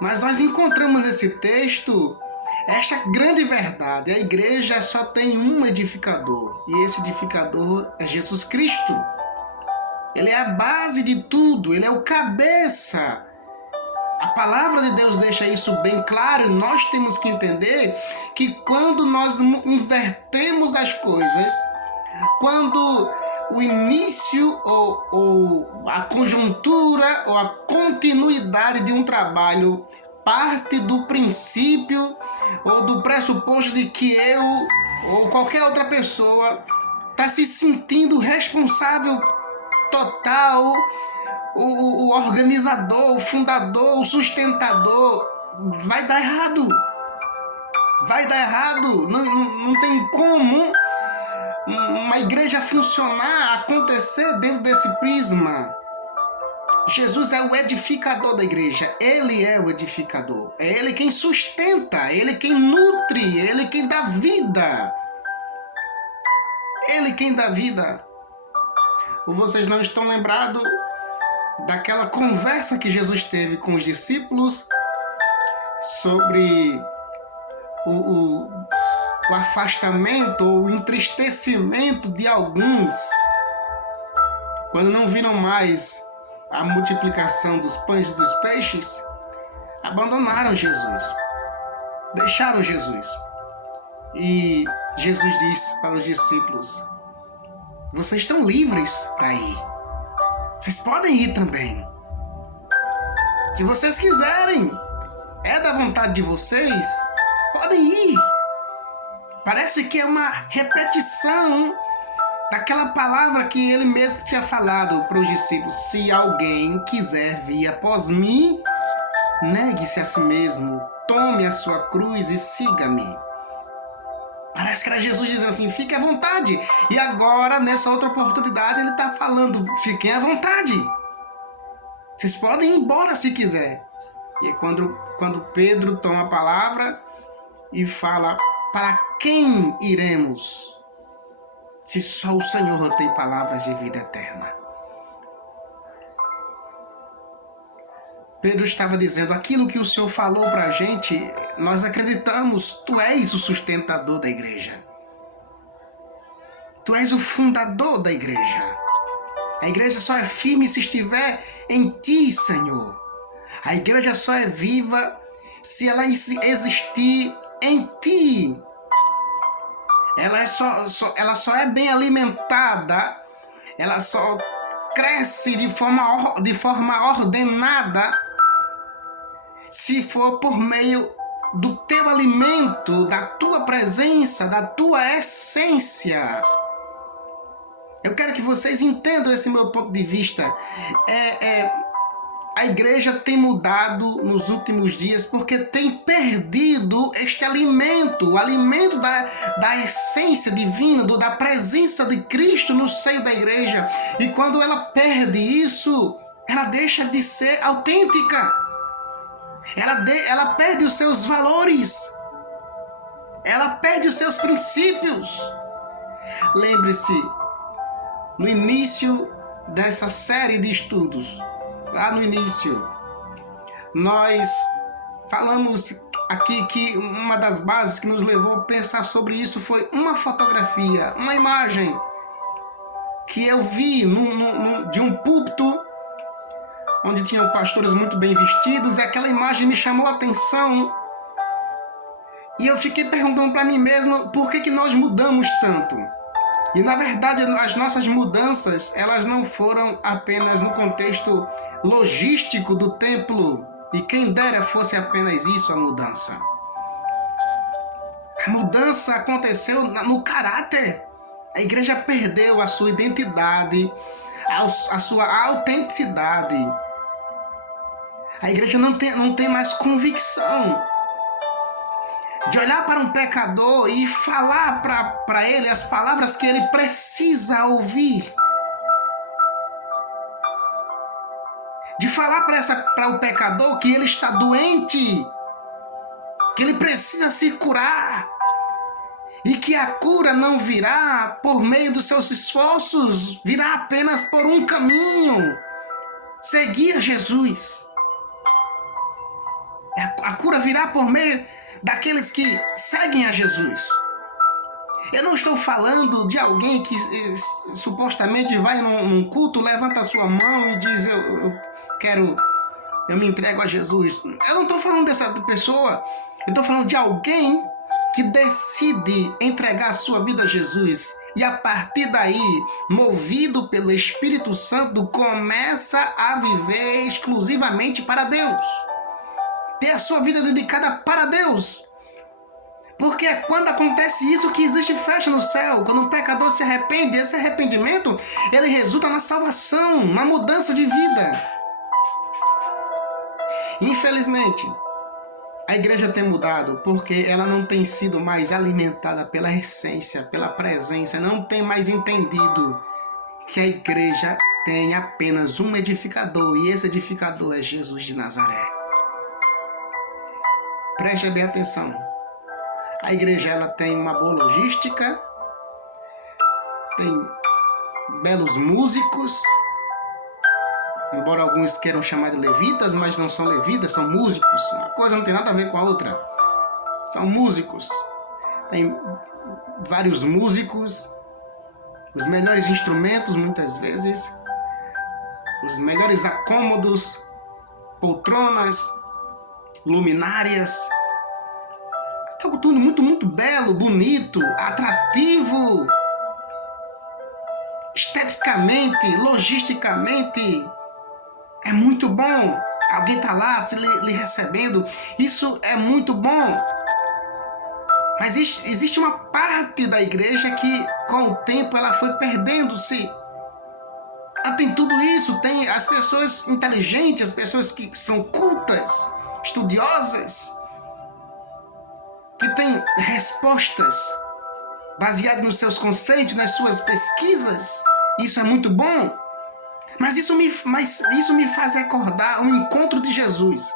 Mas nós encontramos nesse texto esta grande verdade: a igreja só tem um edificador, e esse edificador é Jesus Cristo. Ele é a base de tudo, ele é o cabeça. A palavra de Deus deixa isso bem claro. Nós temos que entender que quando nós invertemos as coisas, quando o início ou a conjuntura ou a continuidade de um trabalho parte do princípio ou do pressuposto de que eu ou qualquer outra pessoa está se sentindo responsável total, o organizador, o fundador, o sustentador, vai dar errado. Vai dar errado. Não tem como uma igreja funcionar, acontecer dentro desse prisma. Jesus é o edificador da igreja. Ele é o edificador. É ele quem sustenta, ele quem nutre, ele quem dá vida. Ele quem dá vida. Ou vocês não estão lembrados daquela conversa que Jesus teve com os discípulos sobre o afastamento ou o entristecimento de alguns quando não viram mais a multiplicação dos pães e dos peixes? Abandonaram Jesus, deixaram Jesus. E Jesus disse para os discípulos: vocês estão livres para ir. Vocês podem ir também. Se vocês quiserem, é da vontade de vocês, podem ir. Parece que é uma repetição daquela palavra que ele mesmo tinha falado para os discípulos: se alguém quiser vir após mim, negue-se a si mesmo, tome a sua cruz e siga-me. Parece que era Jesus dizendo assim: fique à vontade. E agora, nessa outra oportunidade, ele está falando: fiquem à vontade. Vocês podem ir embora se quiser. E quando Pedro toma a palavra e fala: para quem iremos, se só o Senhor tem palavras de vida eterna? Pedro estava dizendo: aquilo que o Senhor falou para a gente, nós acreditamos. Tu és o sustentador da igreja. Tu és o fundador da igreja. A igreja só é firme se estiver em ti, Senhor. A igreja só é viva se ela existir em ti. Ela só é bem alimentada, ela só cresce de forma ordenada se for por meio do teu alimento, da tua presença, da tua essência. Eu quero que vocês entendam esse meu ponto de vista. A igreja tem mudado nos últimos dias porque tem perdido este alimento, o alimento da essência divina, da presença de Cristo no seio da igreja. E quando ela perde isso, ela deixa de ser autêntica. Ela perde os seus valores. Ela perde os seus princípios. Lembre-se, no início dessa série de estudos, lá no início, nós falamos aqui que uma das bases que nos levou a pensar sobre isso foi uma fotografia, uma imagem que eu vi de um púlpito onde tinham pastores muito bem vestidos, e aquela imagem me chamou a atenção. E eu fiquei perguntando para mim mesmo por que nós mudamos tanto. E na verdade as nossas mudanças, elas não foram apenas no contexto logístico do templo, e quem dera fosse apenas isso a mudança. A mudança aconteceu no caráter. A igreja perdeu a sua identidade, a sua autenticidade. A igreja não tem mais convicção de olhar para um pecador e falar para ele as palavras que ele precisa ouvir. De falar para o pecador que ele está doente, que ele precisa se curar, e que a cura não virá por meio dos seus esforços, virá apenas por um caminho: seguir Jesus. A cura virá por meio daqueles que seguem a Jesus. Eu não estou falando de alguém que supostamente vai num culto, levanta a sua mão e diz, eu me entrego a Jesus. Eu não estou falando dessa pessoa. Eu estou falando de alguém que decide entregar a sua vida a Jesus. E a partir daí, movido pelo Espírito Santo, começa a viver exclusivamente para Deus. Ter a sua vida dedicada para Deus. Porque é quando acontece isso que existe festa no céu. Quando um pecador se arrepende, esse arrependimento, ele resulta na salvação, na mudança de vida. Infelizmente, a igreja tem mudado porque ela não tem sido mais alimentada pela essência, pela presença, não tem mais entendido que a igreja tem apenas um edificador, e esse edificador é Jesus de Nazaré. Preste bem atenção. A igreja ela tem uma boa logística, tem belos músicos, embora alguns queiram chamar de levitas, mas não são levitas, são músicos. Uma coisa não tem nada a ver com a outra. São músicos. Tem vários músicos, os melhores instrumentos muitas vezes, os melhores acômodos, poltronas, luminárias. Algo tudo muito belo, bonito, atrativo, esteticamente, logisticamente. É muito bom. Alguém está lá lhe recebendo. Isso é muito bom. Mas existe uma parte da igreja que, com o tempo, ela foi perdendo-se. Ela tem tudo isso. Tem as pessoas inteligentes, as pessoas que são cultas, estudiosas, que têm respostas baseadas nos seus conceitos, nas suas pesquisas. Isso é muito bom. Mas isso me faz recordar um encontro de Jesus.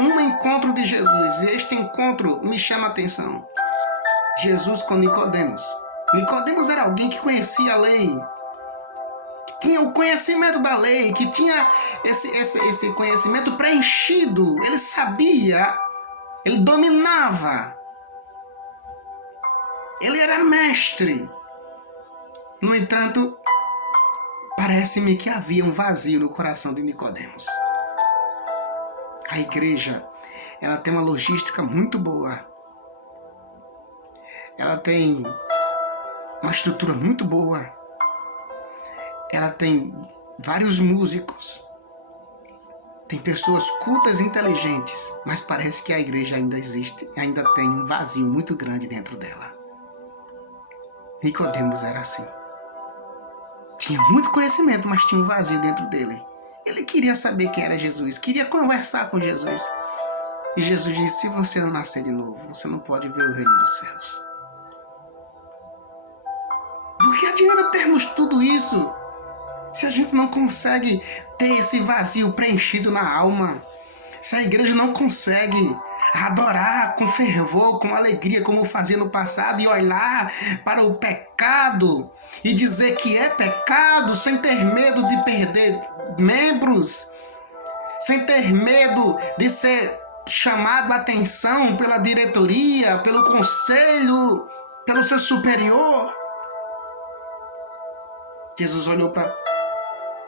Um encontro de Jesus. E este encontro me chama a atenção. Jesus com Nicodemos. Nicodemos era alguém que conhecia a lei. Que tinha o conhecimento da lei. Que tinha esse conhecimento preenchido. Ele sabia. Ele dominava. Ele era mestre. No entanto, parece-me que havia um vazio no coração de Nicodemos. A igreja, ela tem uma logística muito boa. Ela tem uma estrutura muito boa. Ela tem vários músicos. Tem pessoas cultas e inteligentes, mas parece que a igreja ainda existe, ainda tem um vazio muito grande dentro dela. Nicodemos era assim. Tinha muito conhecimento, mas tinha um vazio dentro dele. Ele queria saber quem era Jesus, queria conversar com Jesus. E Jesus disse, se você não nascer de novo, você não pode ver o reino dos céus. Do que adianta termos tudo isso se a gente não consegue ter esse vazio preenchido na alma? Se a igreja não consegue adorar com fervor, com alegria, como fazia no passado, e olhar para o pecado e dizer que é pecado, sem ter medo de perder membros, sem ter medo de ser chamado a atenção pela diretoria, pelo conselho, pelo seu superior. Jesus olhou para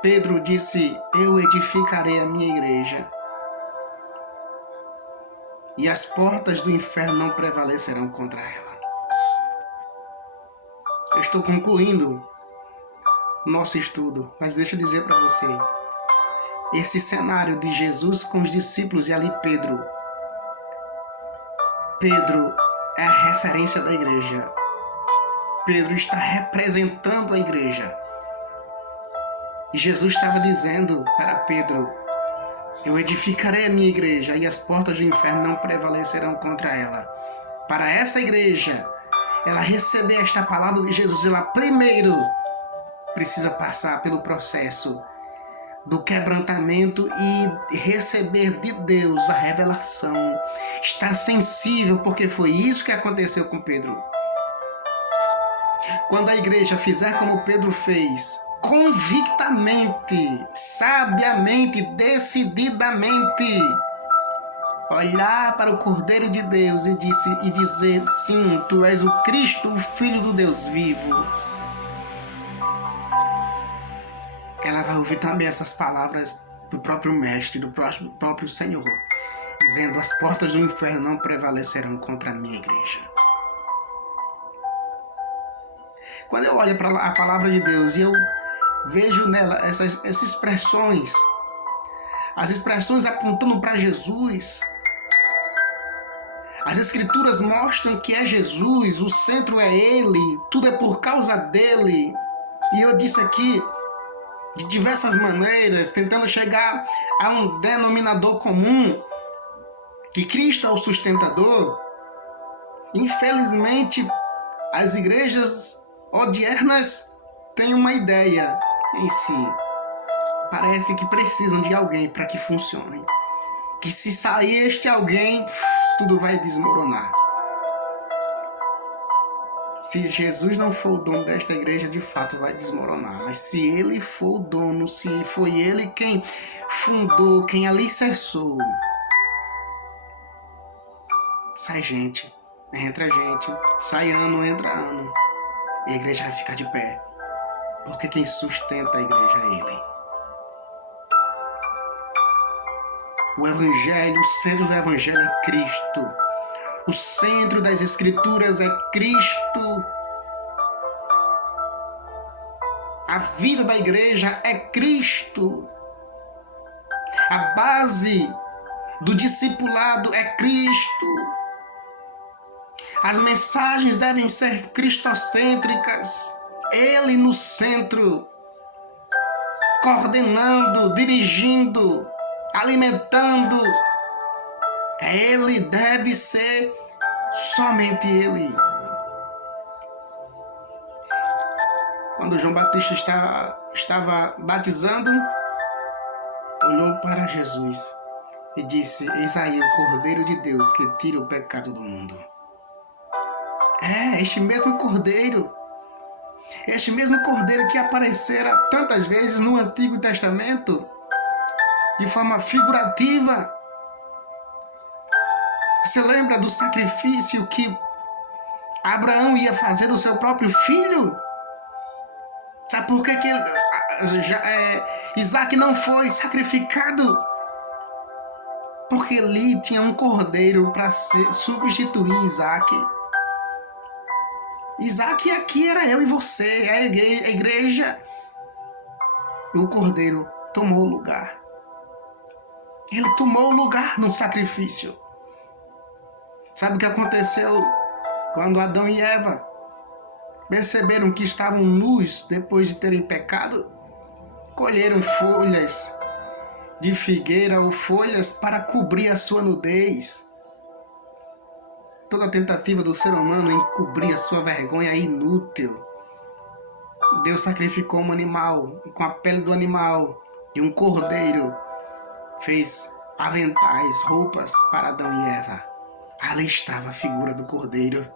Pedro e disse, eu edificarei a minha igreja, e as portas do inferno não prevalecerão contra ela. Eu estou concluindo o nosso estudo, mas deixa eu dizer para você, esse cenário de Jesus com os discípulos e ali Pedro é a referência da igreja. Pedro está representando a igreja. E Jesus estava dizendo para Pedro, eu edificarei a minha igreja e as portas do inferno não prevalecerão contra ela. Para essa igreja, ela receber esta palavra de Jesus, ela primeiro precisa passar pelo processo do quebrantamento e receber de Deus a revelação. Estar sensível, porque foi isso que aconteceu com Pedro. Quando a igreja fizer como Pedro fez, convictamente, sabiamente, decididamente, olhar para o Cordeiro de Deus e dizer: sim, tu és o Cristo, o Filho do Deus vivo. Ela vai ouvir também essas palavras do próprio Mestre, do próprio Senhor, dizendo: as portas do inferno não prevalecerão contra a minha igreja. Quando eu olho para a palavra de Deus e eu vejo nela essas expressões, as expressões apontando para Jesus, as Escrituras mostram que é Jesus, o centro é Ele, tudo é por causa dEle. E eu disse aqui, de diversas maneiras, tentando chegar a um denominador comum, que Cristo é o sustentador. Infelizmente, as igrejas odiernas têm uma ideia em si. Parece que precisam de alguém para que funcione. Que se sair este alguém, tudo vai desmoronar. Se Jesus não for o dono desta igreja, de fato vai desmoronar. Mas se Ele for o dono, se foi Ele quem fundou, quem alicerçou, sai gente, entra gente, sai ano, entra ano, e a igreja vai ficar de pé. Porque quem sustenta a igreja é Ele. O Evangelho, o centro do Evangelho é Cristo. O centro das Escrituras é Cristo. A vida da igreja é Cristo. A base do discipulado é Cristo. As mensagens devem ser cristocêntricas. Ele no centro, coordenando, dirigindo, alimentando. Ele deve ser somente Ele. Quando João Batista estava batizando, olhou para Jesus e disse: eis aí o Cordeiro de Deus que tira o pecado do mundo. Este mesmo Cordeiro que aparecera tantas vezes no Antigo Testamento, de forma figurativa. Você lembra do sacrifício que Abraão ia fazer do seu próprio filho? Sabe por que Isaac não foi sacrificado? Porque ali tinha um cordeiro para substituir Isaac. Isaac aqui era eu e você, a igreja. E o cordeiro tomou o lugar. Ele tomou o lugar no sacrifício. Sabe o que aconteceu quando Adão e Eva perceberam que estavam nus depois de terem pecado? Colheram folhas de figueira ou folhas para cobrir a sua nudez. Toda tentativa do ser humano em cobrir a sua vergonha é inútil. Deus sacrificou um animal e com a pele do animal e um cordeiro fez aventais, roupas para Adão e Eva. Ali estava a figura do Cordeiro,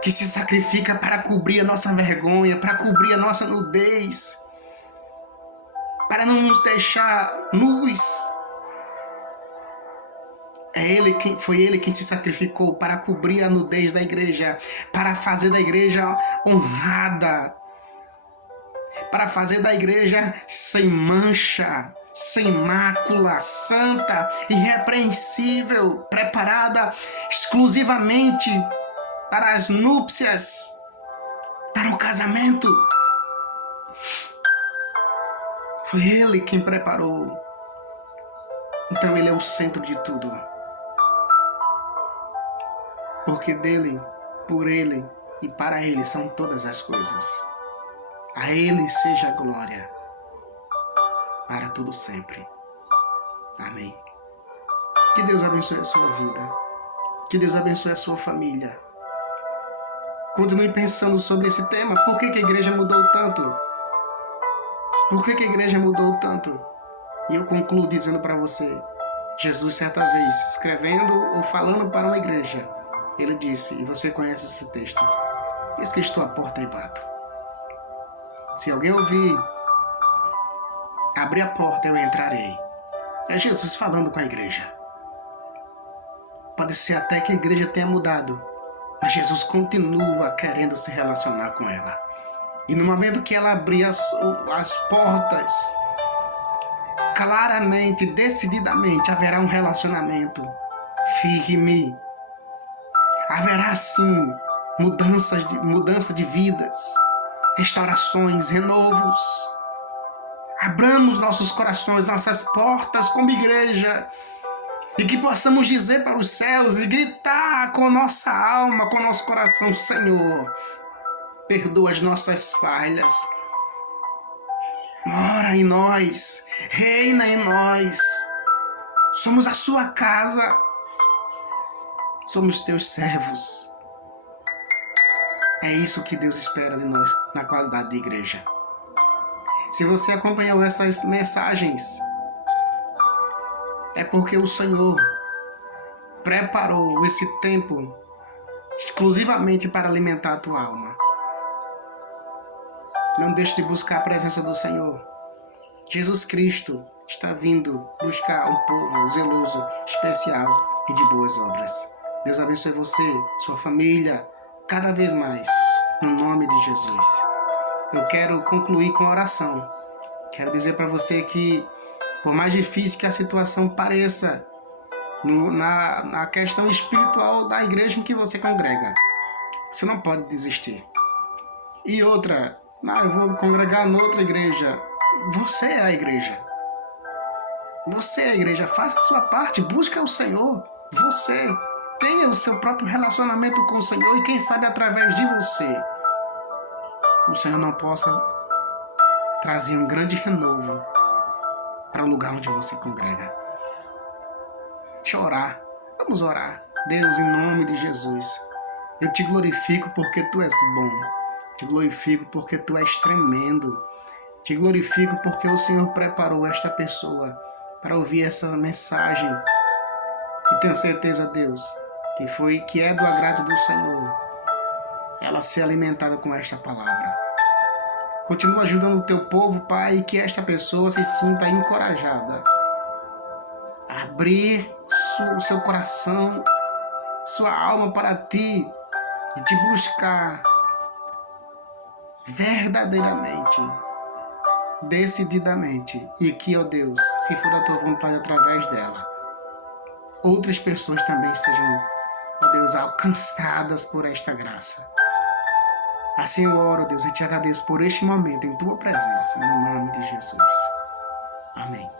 que se sacrifica para cobrir a nossa vergonha, para cobrir a nossa nudez, para não nos deixar nus. Foi Ele quem se sacrificou para cobrir a nudez da igreja, para fazer da igreja honrada, para fazer da igreja sem mancha, sem mácula, santa, irrepreensível, preparada exclusivamente para as núpcias, para o casamento. Foi Ele quem preparou. Então Ele é o centro de tudo. Porque dele, por Ele e para Ele são todas as coisas. A Ele seja a glória para tudo sempre. Amém. Que Deus abençoe a sua vida. Que Deus abençoe a sua família. Continue pensando sobre esse tema. Por que a igreja mudou tanto? Por que a igreja mudou tanto? E eu concluo dizendo para você: Jesus, certa vez, escrevendo ou falando para uma igreja, Ele disse, e você conhece esse texto: eis que estou à porta e bato. Se alguém ouvir, abrir a porta, eu entrarei É Jesus falando com a igreja. Pode ser até que a igreja tenha mudado, mas Jesus continua querendo se relacionar com ela. E no momento que ela abrir as portas, claramente, decididamente, haverá um relacionamento firme. Haverá sim mudança de vidas, restaurações, renovos. Abramos nossos corações, nossas portas como igreja, e que possamos dizer para os céus e gritar com nossa alma, com nosso coração: Senhor, perdoa as nossas falhas. Mora em nós, reina em nós. Somos a sua casa. Somos teus servos. É isso que Deus espera de nós na qualidade de igreja. Se você acompanhou essas mensagens, é porque o Senhor preparou esse tempo exclusivamente para alimentar a tua alma. Não deixe de buscar a presença do Senhor. Jesus Cristo está vindo buscar um povo zeloso, especial e de boas obras. Deus abençoe você, sua família, cada vez mais, no nome de Jesus. Eu quero concluir com a oração. Quero dizer para você que, por mais difícil que a situação pareça, na questão espiritual da igreja em que você congrega, você não pode desistir. E outra, eu vou congregar noutra igreja. Você é a igreja. Você é a igreja. Faça a sua parte, busca o Senhor. Você tenha o seu próprio relacionamento com o Senhor, e quem sabe através de você o Senhor não possa trazer um grande renovo para o lugar onde você congrega. Deixa eu orar. Vamos orar. Deus, em nome de Jesus, eu te glorifico porque tu és bom. Te glorifico porque tu és tremendo. Te glorifico porque o Senhor preparou esta pessoa para ouvir essa mensagem. E tenho certeza, Deus, que é do agrado do Senhor ela ser alimentada com esta palavra. Continua ajudando o teu povo, Pai, e que esta pessoa se sinta encorajada a abrir o seu coração, sua alma para ti e te buscar verdadeiramente, decididamente, e que, ó Deus, se for da tua vontade através dela, outras pessoas também sejam, ó Deus, alcançadas por esta graça. Assim eu oro, Deus, e te agradeço por este momento em tua presença, no nome de Jesus. Amém.